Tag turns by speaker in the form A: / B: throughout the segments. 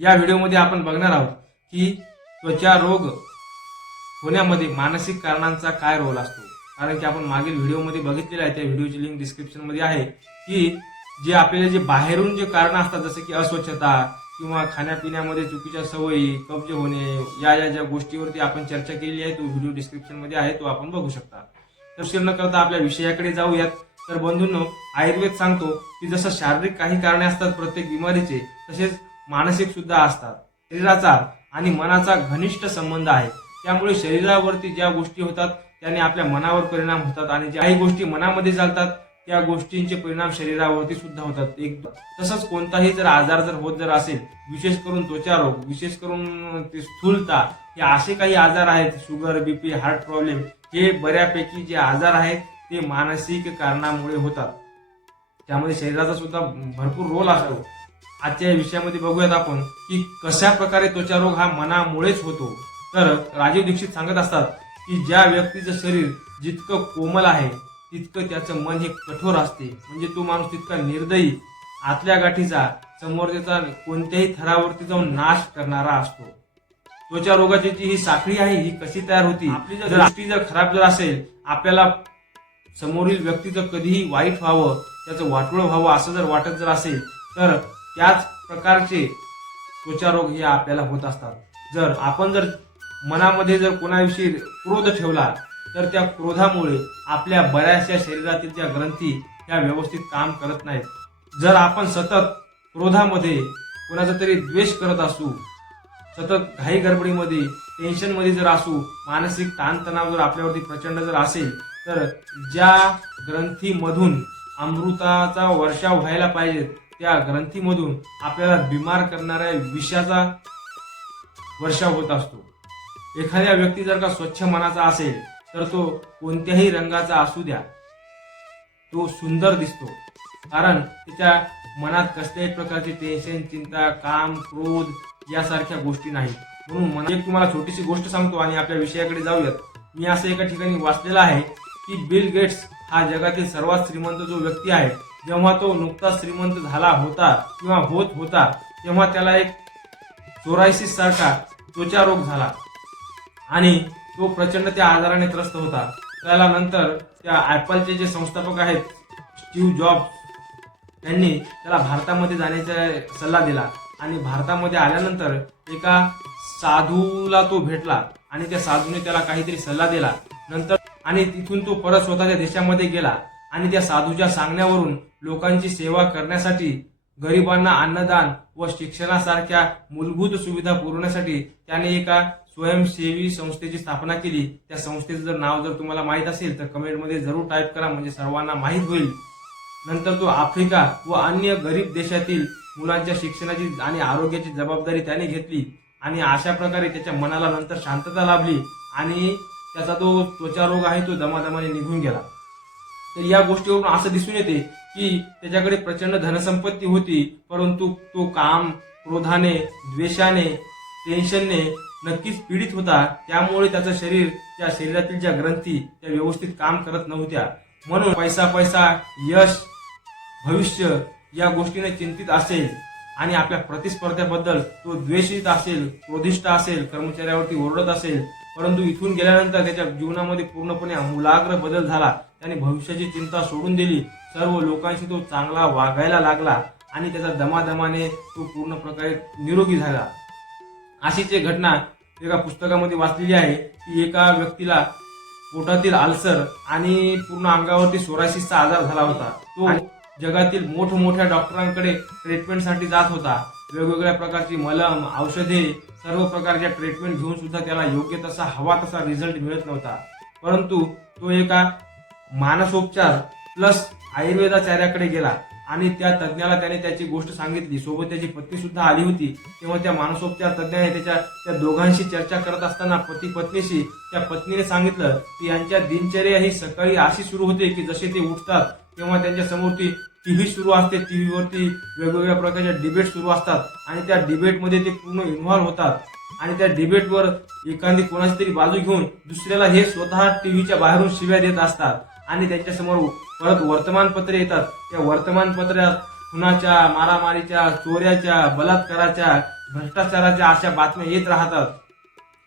A: या व्हिडिओमध्ये आपण बघणार आहोत की त्वचा रोग होण्यामध्ये मानसिक कारणांचा काय रोल असतो. कारण की आपण मागील व्हिडिओमध्ये बघितलेलं आहे त्या व्हिडिओची लिंक डिस्क्रिप्शनमध्ये आहे की जे आपल्याला जे बाहेरून जे कारण असतात जसं की अस्वच्छता किंवा खाण्यापिण्यामध्ये चुकीच्या सवयी कब्ज होणे या या ज्या गोष्टीवरती आपण चर्चा केलेली आहे तो व्हिडिओ डिस्क्रिप्शनमध्ये आहे तो आपण बघू शकता. तपशील न करता आपल्या विषयाकडे जाऊयात. तर बंधूंनो आयुर्वेद सांगतो की जसं शारीरिक काही कारणे असतात प्रत्येक बिमारीचे तसेच मानसिक सुद्धा असतात. शरीराचा आणि मनाचा घनिष्ठ संबंध आहे. त्यामुळे शरीरावरती ज्या गोष्टी होतात त्याने आपल्या मनावर परिणाम होतात आणि ज्या काही गोष्टी मनामध्ये चालतात त्या गोष्टींचे परिणाम शरीरावरती सुद्धा होतात. एक तसंच कोणताही जर आजार जर होत जर असेल विशेष करून त्वचा रोग विशेष करून ते स्थूलता हे असे काही आजार आहेत शुगर बीपी हार्ट प्रॉब्लेम हे बऱ्यापैकी जे आजार आहेत ते मानसिक कारणामुळे होतात. त्यामध्ये शरीराचा सुद्धा भरपूर रोल असतो. आजच्या या विषयामध्ये बघूयात आपण की कशा प्रकारे त्वचा रोग हा मनामुळेच होतो. तर राजीव दीक्षित सांगत असतात की ज्या व्यक्तीचं शरीर जितकं कोमल आहे तितकं त्याचं मन हे कठोर असते. म्हणजे तो माणूस तितका निर्दयी आतल्या गाठीचा समोरच्याचा कोणत्याही थरावरती जाऊन नाश करणारा असतो. त्वचा रोगाची जी ही साखळी आहे ही कशी तयार होती? आपली जर दृष्टी जर खराब जर असेल आपल्याला समोरील व्यक्तीचं कधीही वाईट व्हावं त्याचं वाटोळं व्हावं असं जर वाटत जर असेल तर त्याच प्रकारचे त्वचारोग हे आपल्याला होत असतात. जर आपण जर मनामध्ये जर कोणाविषयी क्रोध ठेवला तर त्या क्रोधामुळे आपल्या बऱ्याचशा शरीरातील त्या ग्रंथी त्या व्यवस्थित काम करत नाहीत. जर आपण सतत क्रोधामध्ये कोणाचा तरी द्वेष करत असू सतत घाई गडबडीमध्ये टेन्शनमध्ये जर असू मानसिक ताणतणाव जर आपल्यावरती प्रचंड जर असेल तर ज्या ग्रंथीमधून अमृताचा वर्षाव व्हायला पाहिजे त्या ग्रंथीमधून आपल्याला बिमार करणाऱ्या विषाचा वर्षाव होत असतो. एखाद्या व्यक्ती जर का स्वच्छ मनाचा असेल तर तो कोणत्याही रंगाचा असू द्या. तो सुंदर दिसतो. कारण त्याच्या मनात कसल्याही प्रकारची टेन्शन चिंता काम क्रोध यासारख्या गोष्टी नाहीत. म्हणून मला एक तुम्हाला छोटीशी गोष्ट सांगतो आणि आपल्या विषयाकडे जाऊयात. मी असं एका ठिकाणी वाचलेलं आहे की बिल गेट्स हा जगातील सर्वात श्रीमंत जो व्यक्ती आहे जेव्हा तो नुकताच श्रीमंत झाला होता किंवा होत होता तेव्हा त्याला एक चोरायसिस सारखा त्वचा रोग झाला. आणि तो प्रचंड त्या आजाराने त्रस्त होता. त्याला नंतर त्या ॲपलचे जे संस्थापक आहेत स्टीव्ह जॉब्स त्यांनी त्याला भारतामध्ये जाण्याचा सल्ला दिला. आणि भारतामध्ये आल्यानंतर एका साधूला तो भेटला आणि त्या साधूने त्याला काहीतरी सल्ला दिला. नंतर आणि तिथून तो परत स्वतःच्या देशामध्ये गेला. आणि त्या साधूच्या सांगण्यावरून लोकांची सेवा करण्यासाठी गरिबांना अन्नदान व शिक्षणासारख्या मूलभूत सुविधा पुरवण्यासाठी त्याने एका स्वयंसेवी संस्थेची स्थापना केली. त्या संस्थेचं जर नाव जर तुम्हाला माहीत असेल तर कमेंटमध्ये जरूर टाईप करा म्हणजे सर्वांना माहीत होईल. नंतर तो आफ्रिका व अन्य गरीब देशातील मुलांच्या शिक्षणाची आणि आरोग्याची जबाबदारी त्याने घेतली आणि अशा प्रकारे त्याच्या मनाला नंतर शांतता लाभली आणि त्याचा जो त्वचा रोग आहे तो दमादमाने निघून गेला. तर या गोष्टीवरून असं दिसून येते की त्याच्याकडे प्रचंड धनसंपत्ती होती परंतु तो काम क्रोधाने द्वेषाने टेन्शनने नक्कीच पीडित होता. त्यामुळे त्याचं शरीर त्या शरीरातील ज्या ग्रंथी त्या व्यवस्थित काम करत नव्हत्या. म्हणून पैसा पैसा यश भविष्य या गोष्टीने चिंतित असेल आणि आपल्या प्रतिस्पर्ध्याबद्दल तो द्वेषित असेल क्रोधिष्ट असेल कर्मचाऱ्यावरती ओरडत असेल परंतु इथून गेल्यानंतर त्याच्या जीवनामध्ये पूर्णपणे आमूलाग्र बदल झाला. त्याने भविष्याची चिंता सोडून दिली. सर्व लोकांशी तो चांगला वागायला लागला आणि त्याचा दमादमाने तो पूर्ण प्रकारे निरोगी झाला. अशीच एक घटना एका पुस्तकामध्ये वाचलेली आहे. की एका व्यक्तीला पोटातील आल्सर आणि पूर्ण अंगावरती सोरायसिसचा आजार झाला होता. तो जगातील मोठमोठ्या डॉक्टरांकडे ट्रीटमेंटसाठी जात होता. वेगवेगळ्या प्रकारची मलम औषधे सर्व प्रकारच्या ट्रीटमेंट घेऊन सुद्धा त्याला योग्य तसा हवा तसा रिझल्ट मिळत नव्हता. परंतु तो एका मानसोपचार प्लस आयुर्वेदाचार्याकडे गेला आणि त्या तज्ज्ञाला त्याने त्याची गोष्ट सांगितली. सोबत त्याची पत्नी सुद्धा आली होती. तेव्हा त्या मानसोपचार तज्ज्ञाने त्याच्या त्या दोघांशी चर्चा करत असताना पती पत्नीशी त्या पत्नीने सांगितलं की यांच्या दिनचर्या ही सकाळी अशी सुरू होते की जसे ते उठतात तेव्हा त्यांच्यासमोर ती टीव्ही सुरू असते. टीव्हीवरती वेगवेगळ्या प्रकारच्या डिबेट सुरू असतात आणि त्या डिबेटमध्ये ते पूर्ण इन्व्हॉल्व्ह होतात. आणि त्या डिबेटवर एखादी कोणाची तरी बाजू घेऊन दुसऱ्याला हे स्वतः टीव्हीच्या बाहेरून शिव्या देत असतात. आणि त्यांच्यासमोर परत वर्तमानपत्रे येतात. त्या वर्तमानपत्रात खुनाच्या मारामारीच्या चोऱ्याच्या बलात्काराच्या भ्रष्टाचाराच्या अशा बातम्या येत राहतात.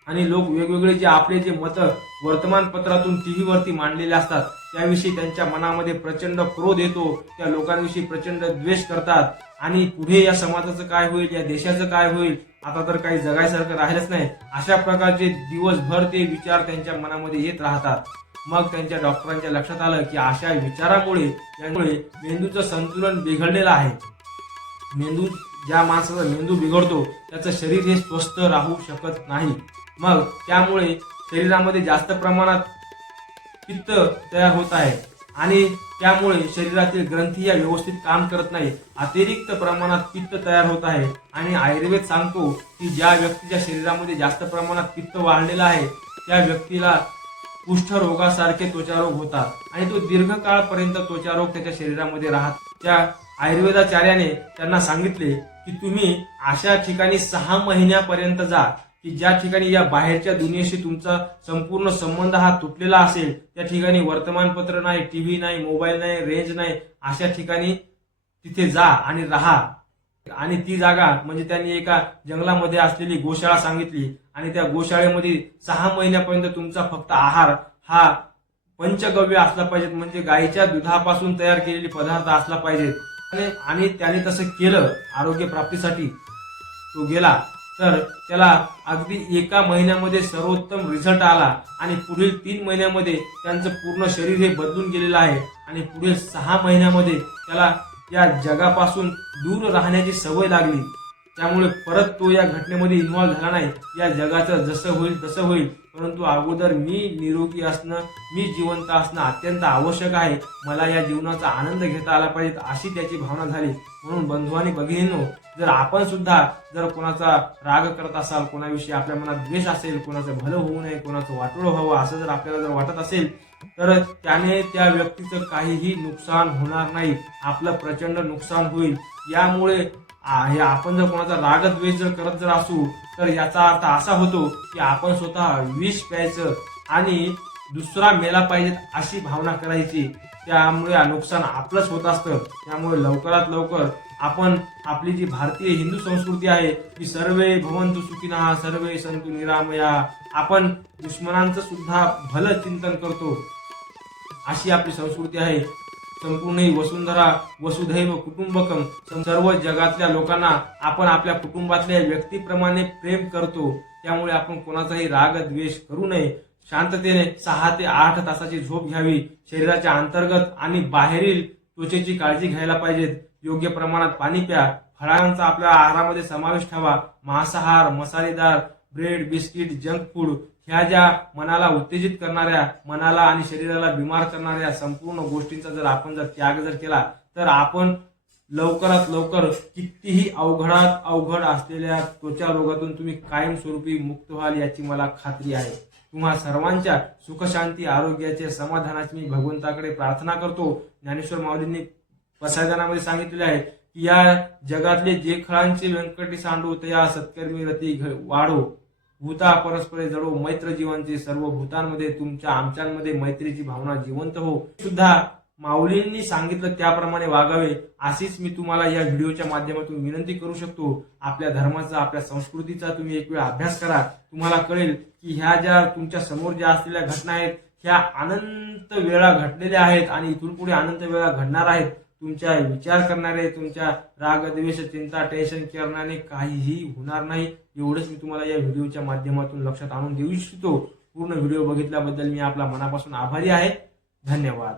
A: आणि लोक वेगवेगळे जे आपले जे मतं वर्तमानपत्रातून टी व्हीवरती मांडलेले असतात त्याविषयी त्यांच्या मनामध्ये प्रचंड क्रोध येतो त्या लोकांविषयी प्रचंड द्वेष करतात. आणि पुढे या समाजाचं काय होईल या देशाचं काय होईल आता तर काही जगायसारखं राहिलंच नाही. अशा प्रकारचे दिवसभर ते विचार त्यांच्या मनामध्ये येत राहतात. मग त्यांच्या डॉक्टरांच्या लक्षात आलं की अशा विचारामुळे त्यामुळे मेंदूचं संतुलन बिघडलेलं आहे. मेंदू ज्या माणसाचा मेंदू बिघडतो त्याचं शरीर हे स्वस्थ राहू शकत नाही. मग त्यामुळे शरीरामध्ये जास्त प्रमाणात पित्त तयार होत आहे आणि त्यामुळे शरीरातील ग्रंथी या व्यवस्थित काम करत नाही. अतिरिक्त प्रमाणात पित्त तयार होत आहे आणि आयुर्वेद सांगतो की ज्या व्यक्तीच्या शरीरामध्ये जास्त प्रमाणात पित्त वाढलेलं आहे त्या व्यक्तीला कुष्ठरोगासारखे त्वचारोग होतात आणि तो दीर्घकाळपर्यंत त्वचारोग त्याच्या शरीरामध्ये राहत. त्या आयुर्वेदाचार्याने त्यांना सांगितले की तुम्ही अशा ठिकाणी सहा महिन्यापर्यंत जा की ज्या ठिकाणी या बाहेरच्या दुनियेशी तुमचा संपूर्ण संबंध हा तुटलेला असेल त्या ठिकाणी वर्तमानपत्र नाही टीव्ही नाही मोबाईल नाही रेंज नाही अशा ठिकाणी तिथे जा आणि राहा. आणि ती जागा म्हणजे त्यांनी एका जंगलामध्ये असलेली गोशाळा सांगितली. आणि त्या गोशाळेमध्ये सहा महिन्यापर्यंत तुमचा फक्त आहार हा पंचगव्य असला पाहिजेत म्हणजे गायीच्या दुधापासून तयार केलेले पदार्थ असला पाहिजेत. आणि- आणि त्याने तसं केलं आरोग्य प्राप्तीसाठी तो गेला तर त्याला अगदी एका महिन्यामध्ये सर्वोत्तम रिझल्ट आला. आणि पुढील तीन महिन्यामध्ये त्यांचं पूर्ण शरीर हे बदलून गेलेलं आहे. आणि पुढील सहा महिन्यामध्ये त्याला या जगापासून दूर राहण्याची सवय लागली. त्यामुळे परत तो या घटनेमध्ये इन्व्हॉल्व्ह झाला नाही. या जगाचं जसं होईल तसं होईल. परंतु अगोदर मी निरोगी असणं मी जिवंत असणं अत्यंत आवश्यक आहे. मला या जीवनाचा आनंद घेता आला पाहिजे अशी त्याची भावना झाली. म्हणून बंधू आणि भगिनींनो जर आपण सुद्धा जर कोणाचा राग करत असाल कोणाविषयी आपल्या मनात द्वेष असेल कोणाचं भलं होऊ नये कोणाचं वाटोळं व्हावं असं जर आपल्याला जर वाटत असेल तर त्याने त्या व्यक्तीचं काहीही नुकसान होणार नाही. आपलं प्रचंड नुकसान होईल. यामुळे आ- हे आपण जर कोणाचा राग द्वेष जर करत जर असू तर याचा अर्थ असा होतो की आपण स्वतः विष प्यायचं आणि दुसरा मेला पाहिजे अशी भावना करायची. त्यामुळे नुकसान आपलंच होत असतं. त्यामुळे लवकरात लवकर आपण आपली जी भारतीय हिंदू संस्कृती आहे की सर्वे भवंतु सुखिना सर्वे संतु निरामया. आपण दुश्मनांचं सुद्धा भलं चिंतन करतो. अशी आपली संस्कृती आहे. संपूर्ण ही वसुंधरा वसुधैव कुटुंबकम सर्व जगातल्या लोकांना आपण आपल्या कुटुंबातल्या व्यक्तीप्रमाणे प्रेम करतो. त्यामुळे आपण कोणाचाही राग द्वेष करू नये. शांततेने सहा ते आठ तासाची झोप घ्यावी. शरीराच्या अंतर्गत आणि बाहेरील त्वचेची काळजी घ्यायला पाहिजेत. योग्य प्रमाणात पाणी प्या. फळांचा आपल्या आहारामध्ये समावेश ठेवा. मांसाहार मसालेदार ब्रेड बिस्किट जंक फूड ह्या ज्या मनाला उत्तेजित करणाऱ्या मनाला आणि शरीराला बिमार करणाऱ्या संपूर्ण गोष्टींचा जर आपण जर त्याग जर केला तर आपण लवकरात लवकर कितीही अवघडात अवघड असलेल्या त्वचा रोगातून तुम्ही कायमस्वरूपी मुक्त व्हाल याची मला खात्री आहे. तुम्हा सर्वांच्या सुखशांती आरोग्याचे समाधानाची मी भगवंताकडे प्रार्थना करतो. ज्ञानेश्वर माऊलींनी पसायदानामध्ये सांगितलेले आहे की या जगातले जे खळांचे व्यंकटी सांडू तया सत्कर्मी रती घ- वाढो. भूता परस्परे जडो मैत्र जीवांचे सर्व भूतांमध्ये तुमच्या आमच्यांमध्ये मैत्रीची भावना जिवंत हो. सुद्धा माऊलींनी सांगितलं त्याप्रमाणे वागावे अशीच मी तुम्हाला या व्हिडिओच्या माध्यमातून विनंती करू शकतो. आपल्या धर्माचा आपल्या संस्कृतीचा तुम्ही एक वेळ अभ्यास करा. तुम्हाला कळेल की ह्या ज्या तुमच्यासमोर ज्या असलेल्या घटना आहेत ह्या अनंत वेळा घडलेल्या आहेत आणि इथून पुढे अनंत वेळा घडणार आहेत. तुमच्या विचार करणारे तुमच्या राग द्वेष चिंता टेन्शन करण्याने काहीही होणार नाही. एवढंच मी तुम्हाला या व्हिडिओच्या माध्यमातून लक्षात आणून देऊ इच्छितो. पूर्ण व्हिडिओ बघितल्याबद्दल मी आपला मनापासून आभारी आहे. धन्यवाद.